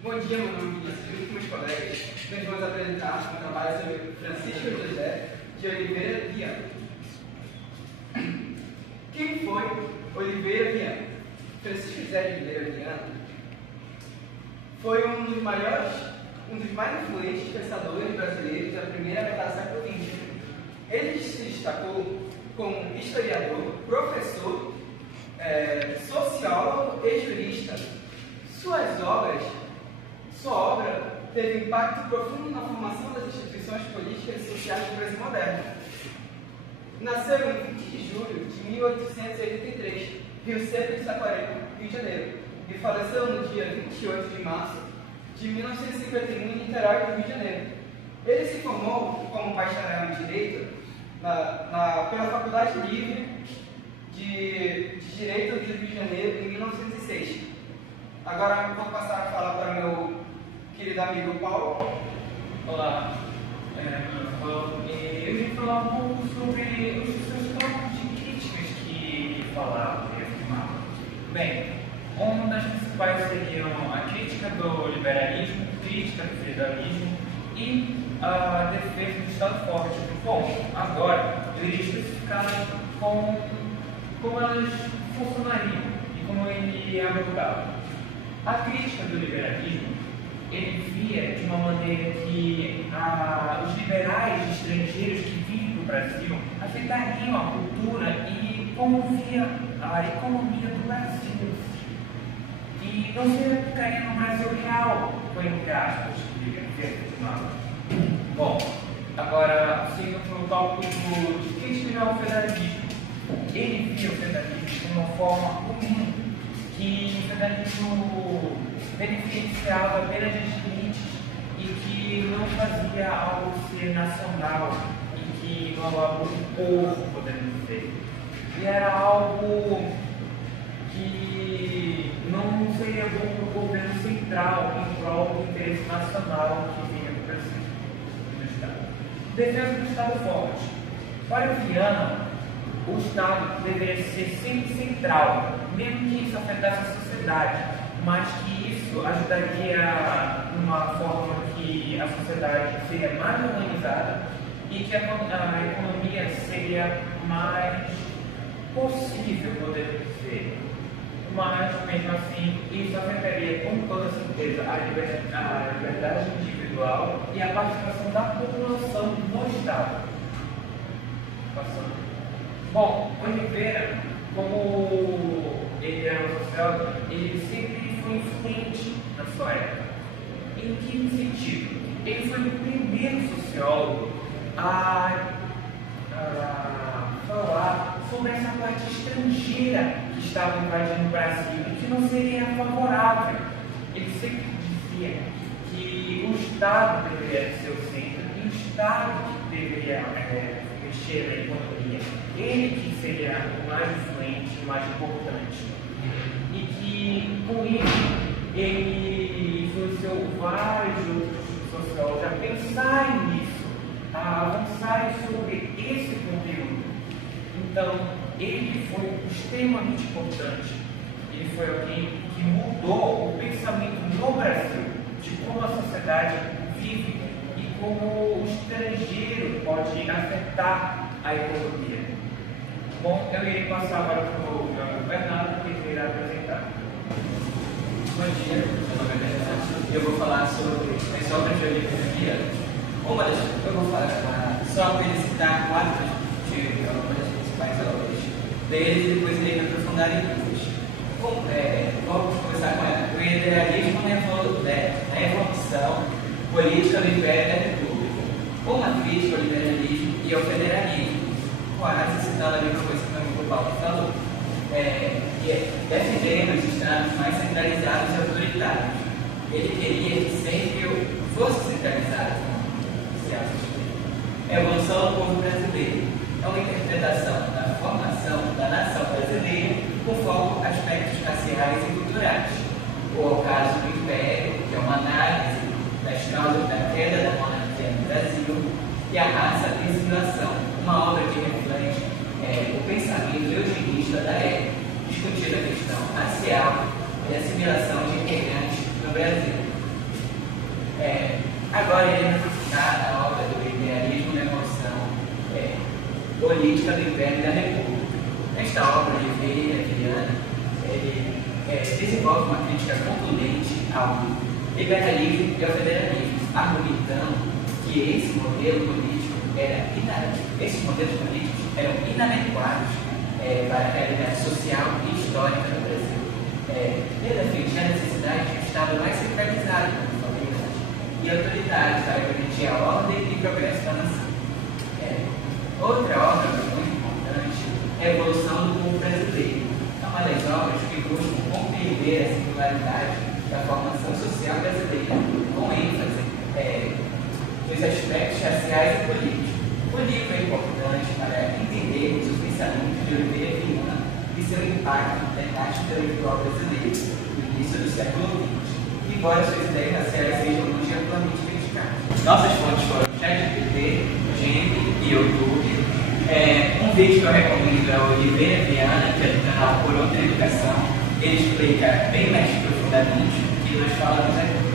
Bom dia, meu nome é Vinícius. Junto com meus colegas, nós vamos apresentar um trabalho sobre Francisco José de Oliveira Viana. Quem foi Oliveira Viana? Francisco José de Oliveira Viana foi um dos mais influentes pensadores brasileiros da primeira metade do século XX. Ele se destacou como historiador, professor, sociólogo e jurista. Sua obra teve impacto profundo na formação das instituições políticas e sociais do Brasil moderno. Nasceu em 20 de julho de 1883, Rio Centro de Saquarema, Rio de Janeiro, e faleceu no dia 28 de março de 1951 em Niterói, Rio de Janeiro. Ele se formou como bacharel em Direito pela Faculdade Livre de Direito do Rio de Janeiro em 1906. Agora vou passar a falar para o meu querido amigo Paulo. Olá, eu ia falar um pouco sobre os seus campos de críticas que falaram e afirmaram. Bem, uma das principais seriam a crítica do liberalismo, crítica do feudalismo e a defesa do Estado forte. Bom, agora eu iria especificar como elas funcionariam e como ele abordava. A crítica do liberalismo, ele via de uma maneira que os liberais estrangeiros que vivem no Brasil afetariam a cultura e como via a economia do Brasil. E não se aplicaria no Brasil real, foi entre aspas, Bom, agora, seguindo para o tópico de crítica ao federalismo. Ele via o federalismo como uma forma comum que o federalismo beneficiava apenas as elites e que não fazia algo ser nacional e que não algo o povo podendo dizer. E era algo que não seria bom para o governo central em prol do interesse nacional que vinha do Brasil, do Estado. Defesa do Estado forte. Para Viana, o Estado deveria ser sempre central, mesmo que isso afetasse a sociedade, mas que isso ajudaria numa forma que a sociedade seria mais organizada e que a economia seria mais possível, poder dizer. Mas, mesmo assim, isso afetaria com toda certeza a liberdade individual e a participação da população no Estado. Bom, Oliveira, como ele era um sociólogo, ele sempre foi influente na sua época. Em que sentido? Ele foi o primeiro sociólogo a falar sobre essa parte estrangeira que estava invadindo o Brasil e que não seria favorável. Ele sempre dizia que o Estado deveria ser o centro e o Estado que deveria mexer na economia. Ele que seria o mais influente, o mais importante. E que, com isso, ele influenciou vários outros sociólogos a pensarem nisso, a avançarem sobre esse conteúdo. Então, ele foi extremamente importante. Ele foi alguém que mudou o pensamento no Brasil, de como a sociedade vive e como o estrangeiro pode afetar a economia. Bom, eu irei passar agora para o meu amigo Bernardo, que ele irá apresentar. Bom dia, meu nome é Bernardo. Eu vou falar sobre as obras de Oliveira Viana. Eu vou falar só para ele citar quatro de algumas das principais obras deles e depois ele vai aprofundar em duas. Vamos começar com o idealismo na evolução política do Império da República. Uma crítica ao liberalismo e ao federalismo. Quase citando ali uma coisa que o meu amigo Paulo falou, defendendo os estados mais centralizados e autoritários. Ele queria que sempre fosse centralizado, a evolução do povo brasileiro. É uma interpretação da formação da nação brasileira com foco em aspectos raciais e culturais. Ou ao caso do Império, que é uma análise das causas da queda da monarquia no Brasil, e a raça e a assimilação, uma obra que reflete o pensamento eugenista da época, discutindo a questão racial e a assimilação de imigrantes no Brasil. Agora iremos citar a obra do Imperialismo na Emoção Política do Império da República. Esta obra de Viana, ele desenvolve uma crítica contundente ao liberalismo e ao federalismo, argumentando que esses modelos políticos eram inadequados para a realidade social e histórica do Brasil. Ele defendia a necessidade de um Estado mais centralizado, como falei antes, e autoritário para garantir a ordem e progresso da nação. Outra obra muito importante é a Evolução do Povo Brasileiro. É uma das obras que buscam compreender a singularidade da formação social brasileira, com ênfase nos aspectos raciais e políticos. O livro é importante para entendermos o pensamento de Oliveira Viana e seu impacto no debate intelectual brasileiro no início do século XX, embora suas ideias raciais sejam hoje amplamente criticadas. Nossas fontes foram ChatGPT, Gemini e YouTube. Um vídeo que eu recomendo é o Oliveira Viana, que é do canal Por Outra Educação. Ele explica bem mais profundamente o que nós falamos aqui.